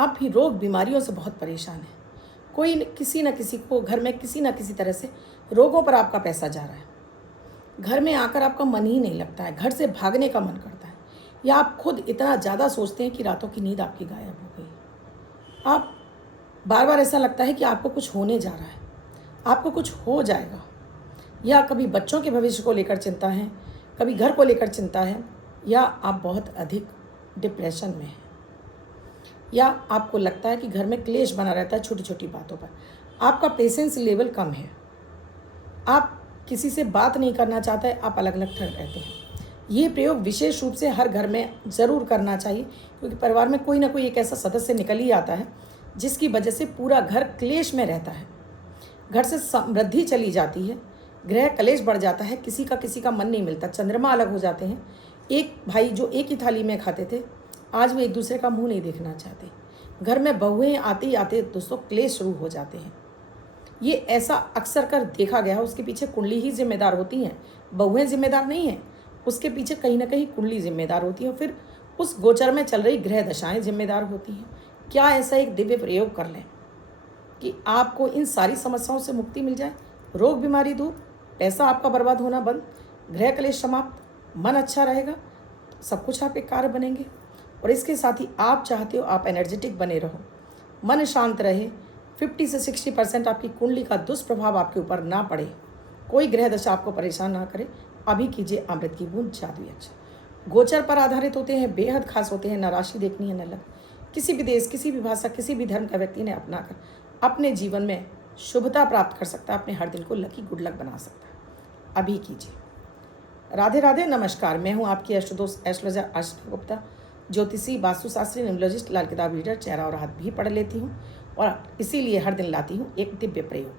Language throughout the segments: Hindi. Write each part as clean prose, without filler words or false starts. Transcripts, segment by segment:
आप भी रोग बीमारियों से बहुत परेशान हैं। कोई किसी न किसी को घर में किसी न किसी तरह से रोगों पर आपका पैसा जा रहा है। घर में आकर आपका मन ही नहीं लगता है, घर से भागने का मन करता है, या आप खुद इतना ज़्यादा सोचते हैं कि रातों की नींद आपकी गायब हो गई। आप बार बार ऐसा लगता है कि आपको कुछ होने जा रहा है, आपको कुछ हो जाएगा, या कभी बच्चों के भविष्य को लेकर चिंता है, कभी घर को लेकर चिंता है, या आप बहुत अधिक डिप्रेशन में हैं, या आपको लगता है कि घर में क्लेश बना रहता है छोटी छोटी बातों पर। आपका पेशेंस लेवल कम है, आप किसी से बात नहीं करना चाहते, आप अलग अलग रहते हैं। ये प्रयोग विशेष रूप से हर घर में ज़रूर करना चाहिए, क्योंकि परिवार में कोई ना कोई एक ऐसा सदस्य निकल ही आता है जिसकी वजह से पूरा घर क्लेश में रहता है। घर से समृद्धि चली जाती है, गृह कलेश बढ़ जाता है, किसी का मन नहीं मिलता, चंद्रमा अलग हो जाते हैं। एक भाई जो एक ही थाली में खाते थे, आज वो एक दूसरे का मुंह नहीं देखना चाहते। घर में बहुएं आते ही आते दोस्तों क्लेश शुरू हो जाते हैं। ये ऐसा अक्सर कर देखा गया है। उसके पीछे कुंडली ही जिम्मेदार होती हैं, बहुएं जिम्मेदार नहीं हैं। उसके पीछे कहीं ना कहीं कुंडली जिम्मेदार होती है, फिर उस गोचर में चल रही ग्रह दशाएं जिम्मेदार होती हैं। क्या ऐसा एक दिव्य प्रयोग कर लें कि आपको इन सारी समस्याओं से मुक्ति मिल जाए, रोग बीमारी दूर, पैसा आपका बर्बाद होना बंद, गृह कलेश समाप्त, मन अच्छा रहेगा, सब कुछ आपके कार्य बनेंगे। और इसके साथ ही आप चाहते हो आप एनर्जेटिक बने रहो, मन शांत रहे, 50 से 60% आपकी कुंडली का दुष्प्रभाव आपके ऊपर ना पड़े, कोई ग्रह दशा आपको परेशान ना करे, अभी कीजिए अमृत की बूंद जादुई अक्षर। गोचर पर आधारित होते हैं, बेहद खास होते हैं, न राशि देखनी है न लग। किसी भी देश, किसी भी भाषा, किसी भी धर्म का व्यक्ति ने अपनाकर अपने जीवन में शुभता प्राप्त कर सकता है, अपने हर दिन को लकी गुड लक बना सकता है। अभी कीजिए। राधे राधे, नमस्कार। मैं हूँ आपकी एस्ट्रोदोस्त एस्ट्रोलॉजर आश्रिता गुप्ता, ज्योतिषी, वास्तुशास्त्री, न्यूमरोलॉजिस्ट, लाल किताब रीडर, चेहरा और हाथ भी पढ़ लेती हूँ और इसीलिए हर दिन लाती हूँ एक दिव्य प्रयोग।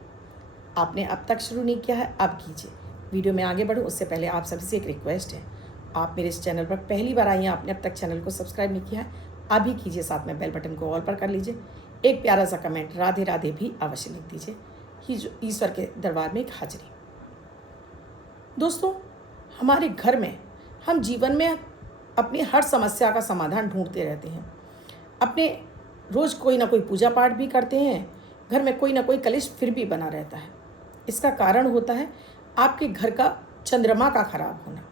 आपने अब तक शुरू नहीं किया है, अब कीजिए। वीडियो में आगे बढ़ूँ उससे पहले आप सभी से एक रिक्वेस्ट है, आप मेरे इस चैनल पर पहली बार आई हैं, आपने अब तक चैनल को सब्सक्राइब नहीं किया है, अभी कीजिए। साथ में बेल बटन को ऑल पर कर लीजिए। एक प्यारा सा कमेंट राधे राधे भी अवश्य लिख दीजिए। ईश्वर के दरबार में एक हाजिरी। दोस्तों, हमारे घर में हम जीवन में अपनी हर समस्या का समाधान ढूंढते रहते हैं। अपने रोज़ कोई ना कोई पूजा पाठ भी करते हैं, घर में कोई ना कोई कलेश फिर भी बना रहता है। इसका कारण होता है आपके घर का चंद्रमा का खराब होना।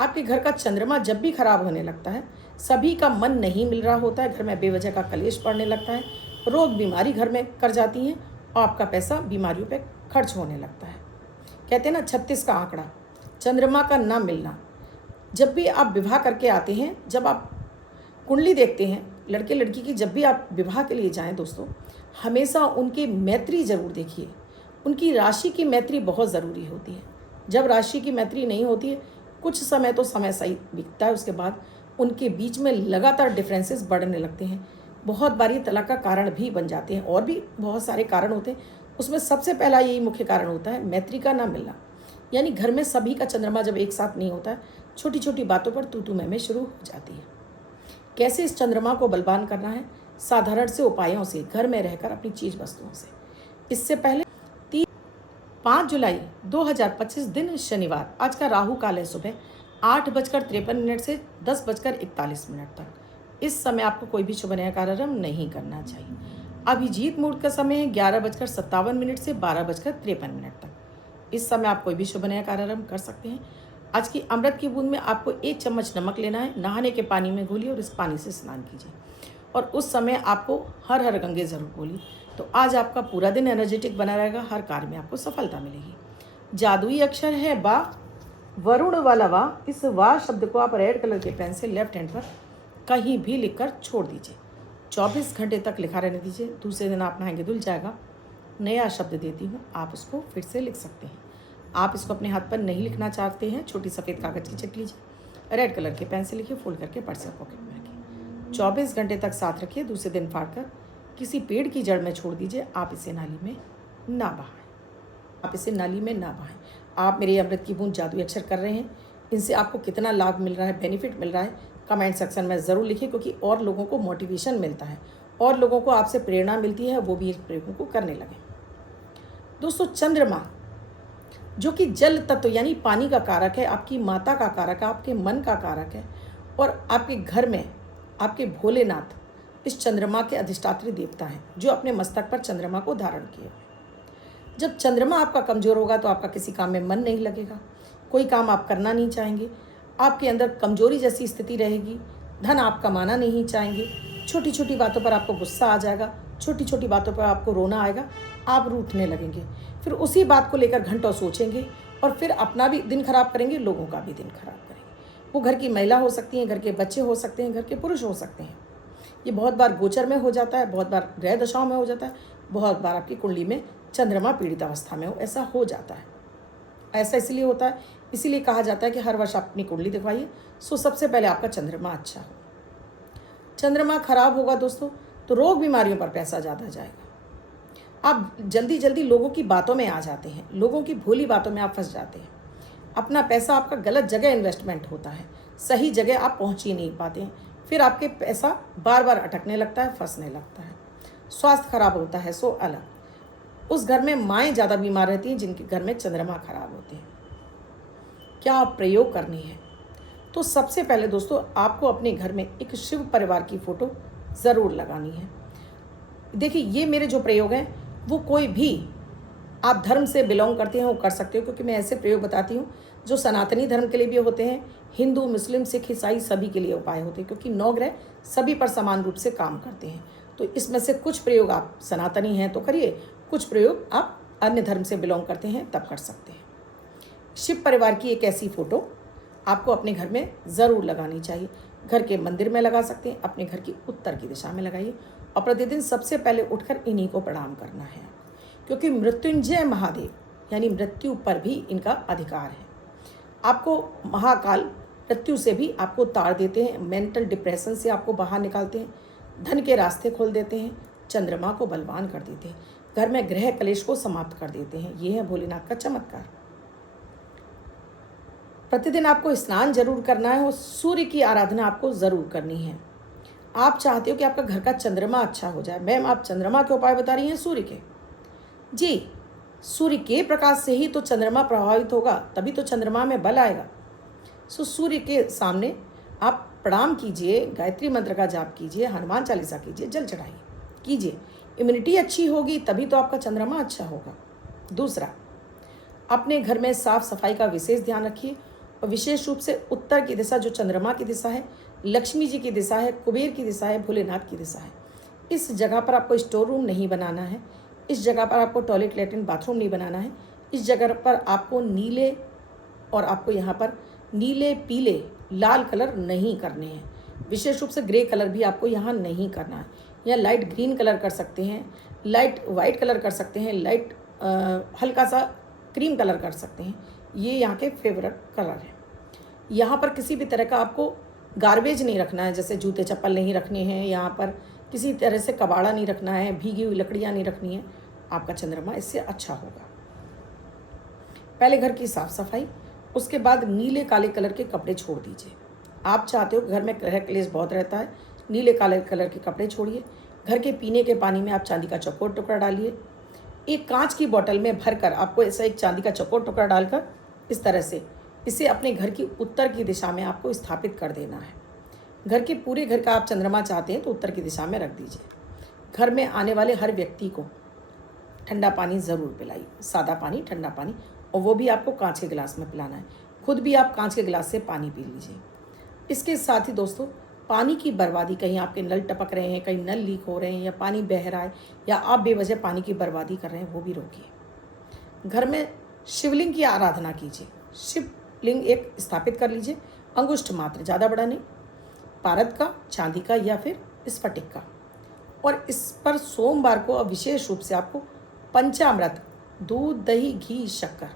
आपके घर का चंद्रमा जब भी खराब होने लगता है, सभी का मन नहीं मिल रहा होता है, घर में बेवजह का कलेश पड़ने लगता है, रोग बीमारी घर में कर जाती हैं और आपका पैसा बीमारियों पे खर्च होने लगता है। कहते हैं ना 36 का आंकड़ा, चंद्रमा का ना मिलना। जब भी आप विवाह करके आते हैं, जब आप कुंडली देखते हैं लड़के लड़की की, जब भी आप विवाह के लिए जाएं दोस्तों, हमेशा उनकी मैत्री ज़रूर देखिए। उनकी राशि की मैत्री बहुत ज़रूरी होती है। जब राशि की मैत्री नहीं होती है, कुछ समय तो समय सही बीतता है, उसके बाद उनके बीच में लगातार डिफरेंसेस बढ़ने लगते हैं। बहुत बारी तलाक का कारण भी बन जाते हैं, और भी बहुत सारे कारण होते हैं। उसमें सबसे पहला यही मुख्य कारण होता है मैत्री का ना मिलना। यानी घर में सभी का चंद्रमा जब एक साथ नहीं होता है, छोटी छोटी बातों पर तू मैं शुरू हो जाती है। कैसे इस चंद्रमा को बलवान करना है? साधारण से उपायों से, घर में रहकर अपनी चीज़ वस्तुओं से। इससे पहले 5 जुलाई 2025 दिन शनिवार, आज का राहु काल है सुबह 8:53 से 10:41 तक। इस समय आपको कोई भी शुभ नया कार्यक्रम नहीं करना चाहिए। अभिजीत मुहूर्त का समय है 11:57 से 12:53 तक। इस समय आप कोई भी शुभ नया कार्यक्रम कर सकते हैं। आज की अमृत की बूंद में आपको 1 चम्मच नमक लेना है, नहाने के पानी में घोलिए और इस पानी से स्नान कीजिए। और उस समय आपको हर हर गंगे जरूर बोलिए। तो आज आपका पूरा दिन एनर्जेटिक बना रहेगा, हर कार्य में आपको सफलता मिलेगी। जादुई अक्षर है बा, वरुण वाला वा। इस वा शब्द को आप रेड कलर के पेन से लेफ्ट हैंड पर कहीं भी लिखकर छोड़ दीजिए। 24 घंटे तक लिखा रहने दीजिए। दूसरे दिन आप नहाएंगे धुल जाएगा। नया शब्द देती हूँ, आप उसको फिर से लिख सकते हैं। आप इसको अपने हाथ पर नहीं लिखना चाहते हैं, छोटी सफ़ेद कागज़ की चट लीजिए, रेड कलर के पेन से लिखिए, फोल्ड करके पर्स पॉकेट में रखिए। 24 घंटे तक साथ रखिए। दूसरे दिन फाड़ कर किसी पेड़ की जड़ में छोड़ दीजिए। आप इसे नाली में ना बहाएं। आप मेरे अमृत की बूंद जादुई अक्षर कर रहे हैं, इनसे आपको कितना लाभ मिल रहा है, बेनिफिट मिल रहा है, कमेंट सेक्शन में ज़रूर लिखिए, क्योंकि और लोगों को मोटिवेशन मिलता है और लोगों को आपसे प्रेरणा मिलती है, वो भी इस प्रयोगों को करने लगे। दोस्तों, चंद्रमा जो कि जल तत्व यानी पानी का कारक है, आपकी माता का कारक है, आपके मन का कारक है, और आपके घर में आपके भोलेनाथ इस चंद्रमा के अधिष्ठात्री देवता हैं जो अपने मस्तक पर चंद्रमा को धारण किए हुए हैं। जब चंद्रमा आपका कमज़ोर होगा तो आपका किसी काम में मन नहीं लगेगा, कोई काम आप करना नहीं चाहेंगे, आपके अंदर कमजोरी जैसी स्थिति रहेगी, धन आप कमाना नहीं चाहेंगे, छोटी छोटी बातों पर आपको गुस्सा आ जाएगा, छोटी छोटी बातों पर आपको रोना आएगा, आप रूठने लगेंगे, फिर उसी बात को लेकर घंटों सोचेंगे और फिर अपना भी दिन खराब करेंगे, लोगों का भी दिन खराब करेंगे। वो घर की महिला हो सकती हैं, घर के बच्चे हो सकते हैं, घर के पुरुष हो सकते हैं। ये बहुत बार गोचर में हो जाता है, बहुत बार ग्रह दशाओं में हो जाता है, बहुत बार आपकी कुंडली में चंद्रमा पीड़ित अवस्था में हो, ऐसा हो जाता है। ऐसा इसलिए होता है, इसीलिए कहा जाता है कि हर वर्ष आप अपनी कुंडली दिखवाइए। सो सबसे पहले आपका चंद्रमा अच्छा हो। चंद्रमा खराब होगा दोस्तों तो रोग बीमारियों पर पैसा ज़्यादा जाएगा। आप जल्दी जल्दी लोगों की बातों में आ जाते हैं, लोगों की भोली बातों में आप फंस जाते हैं। अपना पैसा आपका गलत जगह इन्वेस्टमेंट होता है, सही जगह आप पहुंच ही नहीं पाते हैं, फिर आपके पैसा बार बार अटकने लगता है, फंसने लगता है। स्वास्थ्य खराब होता है सो अलग। उस घर में माएँ ज़्यादा बीमार रहती हैं जिनके घर में चंद्रमा खराब होते हैं। क्या आप प्रयोग करनी है? तो सबसे पहले दोस्तों आपको अपने घर में एक शिव परिवार की फ़ोटो ज़रूर लगानी है। देखिए ये मेरे जो प्रयोग हैं वो कोई भी आप धर्म से बिलोंग करते हैं वो कर सकते हो, क्योंकि मैं ऐसे प्रयोग बताती हूँ जो सनातनी धर्म के लिए भी होते हैं, हिंदू, मुस्लिम, सिख, ईसाई सभी के लिए उपाय होते हैं, क्योंकि 9 ग्रह सभी पर समान रूप से काम करते हैं। तो इसमें से कुछ प्रयोग आप सनातनी हैं तो करिए, कुछ प्रयोग आप अन्य धर्म से बिलोंग करते हैं तब कर सकते हैं। शिव परिवार की एक ऐसी फ़ोटो आपको अपने घर में ज़रूर लगानी चाहिए। घर के मंदिर में लगा सकते हैं, अपने घर की उत्तर की दिशा में लगाइए और प्रतिदिन सबसे पहले उठकर इन्हीं को प्रणाम करना है, क्योंकि मृत्युंजय महादेव यानी मृत्यु पर भी इनका अधिकार है। आपको महाकाल मृत्यु से भी आपको ताड़ देते हैं, मेंटल डिप्रेशन से आपको बाहर निकालते हैं, धन के रास्ते खोल देते हैं, चंद्रमा को बलवान कर देते हैं, घर में ग्रह कलेश को समाप्त कर देते हैं। ये है भोलेनाथ का चमत्कार। प्रतिदिन आपको स्नान जरूर करना है और सूर्य की आराधना आपको ज़रूर करनी है। आप चाहते हो कि आपका घर का चंद्रमा अच्छा हो जाए। मैम आप चंद्रमा के उपाय बता रही हैं सूर्य के? जी, सूर्य के प्रकाश से ही तो चंद्रमा प्रभावित होगा, तभी तो चंद्रमा में बल आएगा। सो सूर्य के सामने आप प्रणाम कीजिए, गायत्री मंत्र का जाप कीजिए, हनुमान चालीसा कीजिए, जल चढ़ाइए, कीजिए। इम्यूनिटी अच्छी होगी तभी तो आपका चंद्रमा अच्छा होगा। दूसरा, अपने घर में साफ सफाई का विशेष ध्यान रखिए और विशेष रूप से उत्तर की दिशा जो चंद्रमा की दिशा है, लक्ष्मी जी की दिशा है, कुबेर की दिशा है, भोलेनाथ की दिशा है, इस जगह पर आपको स्टोर रूम नहीं बनाना है, इस जगह पर आपको टॉयलेट, लैट्रिन, बाथरूम नहीं बनाना है। इस जगह पर आपको नीले और आपको यहाँ पर नीले, पीले, लाल कलर नहीं करने हैं। विशेष रूप से ग्रे कलर भी आपको यहाँ नहीं करना है। या लाइट ग्रीन कलर कर सकते हैं, लाइट वाइट कलर कर सकते हैं, लाइट हल्का सा क्रीम कलर कर सकते हैं। ये यहाँ के फेवरेट कलर हैं। यहाँ पर किसी भी तरह का आपको गार्बेज नहीं रखना है, जैसे जूते चप्पल नहीं रखने हैं, यहाँ पर किसी तरह से कबाड़ा नहीं रखना है, भीगी हुई लकड़ियाँ नहीं रखनी है। आपका चंद्रमा इससे अच्छा होगा। पहले घर की साफ सफाई, उसके बाद नीले काले कलर के कपड़े छोड़ दीजिए। आप चाहते हो घर में ग्रह क्लेश बहुत रहता है, नीले काले कलर के कपड़े छोड़िए। घर के पीने के पानी में आप चांदी का चौकोर टुकड़ा डालिए। एक कांच की बोतल में भरकर आपको ऐसा एक चांदी का चौकोर टुकड़ा डालकर इस तरह से इसे अपने घर की उत्तर की दिशा में आपको स्थापित कर देना है। घर के पूरे घर का आप चंद्रमा चाहते हैं तो उत्तर की दिशा में रख दीजिए। घर में आने वाले हर व्यक्ति को ठंडा पानी ज़रूर पिलाइए, सादा पानी, ठंडा पानी, और वो भी आपको कांच के गिलास में पिलाना है। खुद भी आप कांच के गिलास से पानी पी लीजिए। इसके साथ ही दोस्तों, पानी की बर्बादी, कहीं आपके नल टपक रहे हैं, कहीं नल लीक हो रहे हैं, या पानी बह रहा है, या आप बेवजह पानी की बर्बादी कर रहे हैं, वो भी रोकिए। घर में शिवलिंग की आराधना कीजिए। शिवलिंग एक स्थापित कर लीजिए, अंगुष्ठ मात्र, ज़्यादा बड़ा नहीं, पारद का, चांदी का या फिर स्फटिक का। और इस पर सोमवार को विशेष रूप से आपको पंचामृत, दूध, दही, घी, शक्कर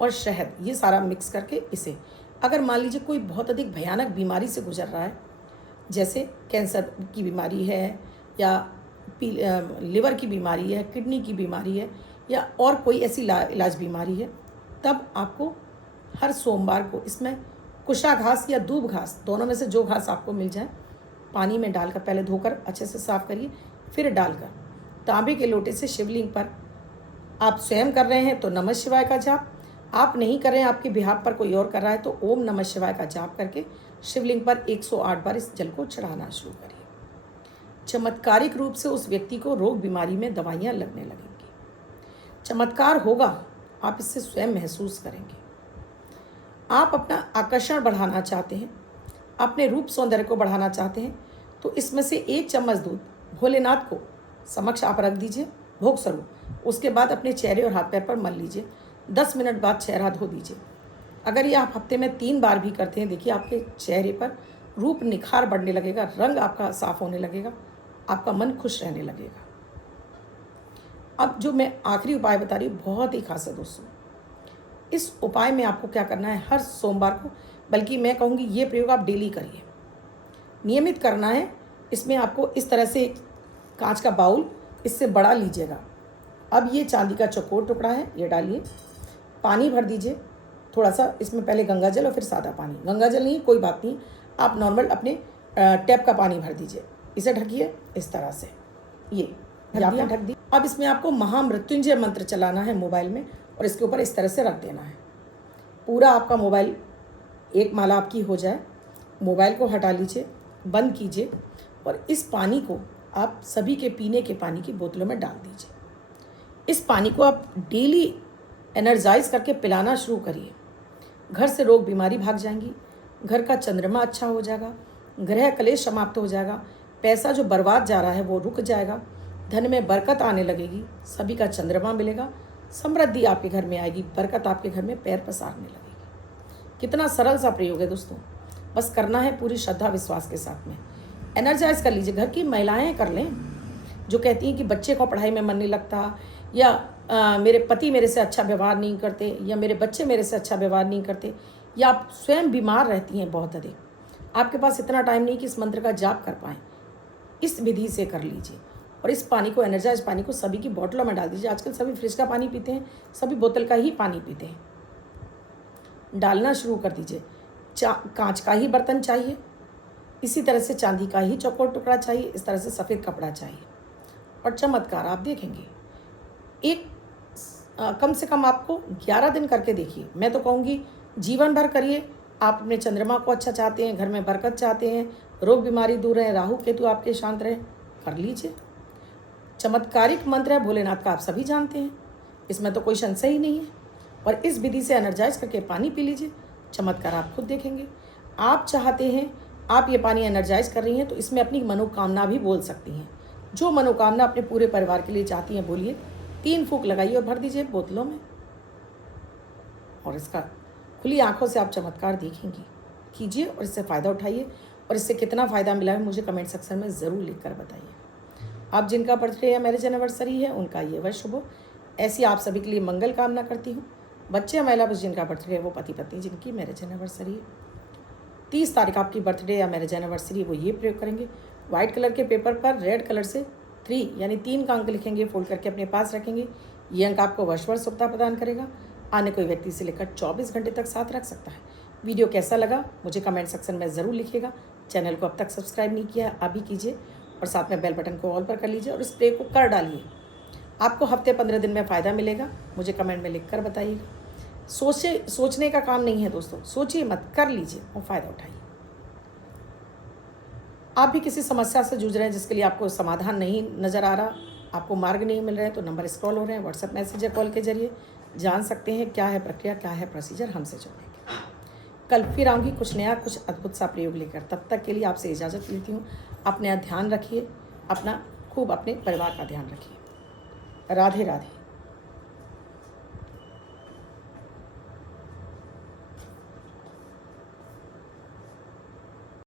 और शहद, ये सारा मिक्स करके इसे, अगर मान लीजिए कोई बहुत अधिक भयानक बीमारी से गुजर रहा है, जैसे कैंसर की बीमारी है, या लिवर की बीमारी है, किडनी की बीमारी है, या और कोई ऐसी इलाज बीमारी है, तब आपको हर सोमवार को इसमें कुशा घास या दूब घास, दोनों में से जो घास आपको मिल जाए, पानी में डालकर पहले धोकर अच्छे से साफ़ करिए, फिर डालकर तांबे के लोटे से शिवलिंग पर, आप स्वयं कर रहे हैं तो नमः शिवाय का जाप, आप नहीं कर रहे हैं, आपके बिहाफ पर कोई और कर रहा है तो ओम नमः शिवाय का जाप करके शिवलिंग पर 108 बार इस जल को चढ़ाना शुरू करिए। चमत्कारिक रूप से उस व्यक्ति को रोग बीमारी में दवाइयाँ लगने लगेंगी। चमत्कार होगा, आप इससे स्वयं महसूस करेंगे। आप अपना आकर्षण बढ़ाना चाहते हैं, अपने रूप सौंदर्य को बढ़ाना चाहते हैं, तो इसमें से 1 चम्मच दूध भोलेनाथ को समक्ष आप रख दीजिए भोग स्वरूप। उसके बाद अपने चेहरे और हाथ पैर पर मल लीजिए। 10 मिनट बाद चेहरा धो दीजिए। अगर ये आप हफ्ते में 3 बार भी करते हैं, देखिए आपके चेहरे पर रूप निखार बढ़ने लगेगा, रंग आपका साफ होने लगेगा, आपका मन खुश रहने लगेगा। अब जो मैं आखिरी उपाय बता रही हूँ बहुत ही खास है दोस्तों। इस उपाय में आपको क्या करना है, हर सोमवार को, बल्कि मैं कहूँगी ये प्रयोग आप डेली करिए, नियमित करना है। इसमें आपको इस तरह से एक कांच का बाउल, इससे बड़ा लीजिएगा। अब ये चांदी का चौकोर टुकड़ा है, ये डालिए, पानी भर दीजिए थोड़ा सा, इसमें पहले गंगा जल और फिर सादा पानी। गंगा जल नहीं, कोई बात नहीं, आप नॉर्मल अपने टैप का पानी भर दीजिए। इसे ढकिए इस तरह से, ये आपने ढक दी। अब इसमें आपको महामृत्युंजय मंत्र चलाना है मोबाइल में, और इसके ऊपर इस तरह से रख देना है। पूरा आपका मोबाइल, एक माला आपकी हो जाए। मोबाइल को हटा लीजिए, बंद कीजिए, और इस पानी को आप सभी के पीने के पानी की बोतलों में डाल दीजिए। इस पानी को आप डेली एनर्जाइज करके पिलाना शुरू करिए। घर से रोग बीमारी भाग जाएंगी, घर का चंद्रमा अच्छा हो जाएगा, ग्रह कलेश समाप्त हो जाएगा, पैसा जो बर्बाद जा रहा है वो रुक जाएगा, धन में बरकत आने लगेगी, सभी का चंद्रमा मिलेगा, समृद्धि आपके घर में आएगी, बरकत आपके घर में पैर पसारने लगेगी। कितना सरल सा प्रयोग है दोस्तों, बस करना है पूरी श्रद्धा विश्वास के साथ में। एनर्जाइज कर लीजिए। घर की महिलाएं कर लें जो कहती हैं कि बच्चे को पढ़ाई में मन नहीं लगता, या मेरे पति मेरे से अच्छा व्यवहार नहीं करते, या मेरे बच्चे मेरे से अच्छा व्यवहार नहीं करते, या आप स्वयं बीमार रहती हैं बहुत अधिक, आपके पास इतना टाइम नहीं कि इस मंत्र का जाप कर पाएँ। इस विधि से कर लीजिए, और इस पानी को, एनर्जाइज पानी को सभी की बोतलों में डाल दीजिए। आजकल सभी फ्रिज का पानी पीते हैं, सभी बोतल का ही पानी पीते हैं। डालना शुरू कर दीजिए। कांच का ही बर्तन चाहिए, इसी तरह से चांदी का ही चौकोर टुकड़ा चाहिए, इस तरह से सफ़ेद कपड़ा चाहिए, और चमत्कार आप देखेंगे। एक कम से कम आपको 11 दिन करके देखिए। मैं तो कहूँगी जीवन भर करिए। आप अपने चंद्रमा को अच्छा चाहते हैं, घर में बरकत चाहते हैं, रोग बीमारी दूर रहे, राहु केतु आपके शांत रहे, कर लीजिए। चमत्कारिक मंत्र है भोलेनाथ का, आप सभी जानते हैं, इसमें तो कोई संशय ही नहीं है। और इस विधि से एनर्जाइज करके पानी पी लीजिए, चमत्कार आप खुद देखेंगे। आप चाहते हैं, आप ये पानी एनर्जाइज कर रही हैं तो इसमें अपनी मनोकामना भी बोल सकती हैं। जो मनोकामना अपने पूरे परिवार के लिए चाहती हैं बोलिए। 3 फूंक लगाइए और भर दीजिए बोतलों में, और इसका खुली आंखों से आप चमत्कार देखेंगी। कीजिए और इससे फ़ायदा उठाइए, और इससे कितना फ़ायदा मिला है मुझे कमेंट सेक्शन में ज़रूर लिख कर बताइए। आप जिनका बर्थडे या मैरिज एनिवर्सरी है उनका ये वर्ष शुभ हो, ऐसी आप सभी के लिए मंगल कामना करती हूँ। बच्चे या महिला पुरुष जिनका बर्थडे है वो पति पत्नी जिनकी मैरिज एनिवर्सरी है, 30 तारीख आपकी बर्थडे या मैरिज एनिवर्सरी, वो ये प्रयोग करेंगे। वाइट कलर के पेपर पर रेड कलर से 3 यानी 3 का अंक लिखेंगे, फोल्ड करके अपने पास रखेंगे। ये अंक आपको वर्ष भर शुभता प्रदान करेगा। आने कोई व्यक्ति से लेकर 24 घंटे तक साथ रख सकता है। वीडियो कैसा लगा मुझे कमेंट सेक्शन में ज़रूर लिखिएगा। चैनल को अब तक सब्सक्राइब नहीं किया है, अभी कीजिए, और साथ में बेल बटन को ऑल पर कर लीजिए, और स्प्रे को कर डालिए। आपको हफ्ते 15 दिन में फ़ायदा मिलेगा, मुझे कमेंट में लिख कर बताइएगा। सोचने का काम नहीं है दोस्तों, सोचिए मत, कर लीजिए और फ़ायदा उठाइए। आप भी किसी समस्या से जूझ रहे हैं जिसके लिए आपको समाधान नहीं नज़र आ रहा, आपको मार्ग नहीं मिल रहे हैं, तो नंबर स्क्रॉल हो रहे हैं, व्हाट्सएप मैसेज या कॉल के जरिए जान सकते हैं क्या है प्रक्रिया, क्या है प्रोसीजर, हमसे जुड़ने के। कल फिर आऊँगी कुछ नया, कुछ अद्भुत सा प्रयोग लेकर। तब तक के लिए आपसे इजाज़त लेती हूँ। अपना ध्यान रखिए, अपना खूब अपने परिवार का ध्यान रखिए। राधे राधे।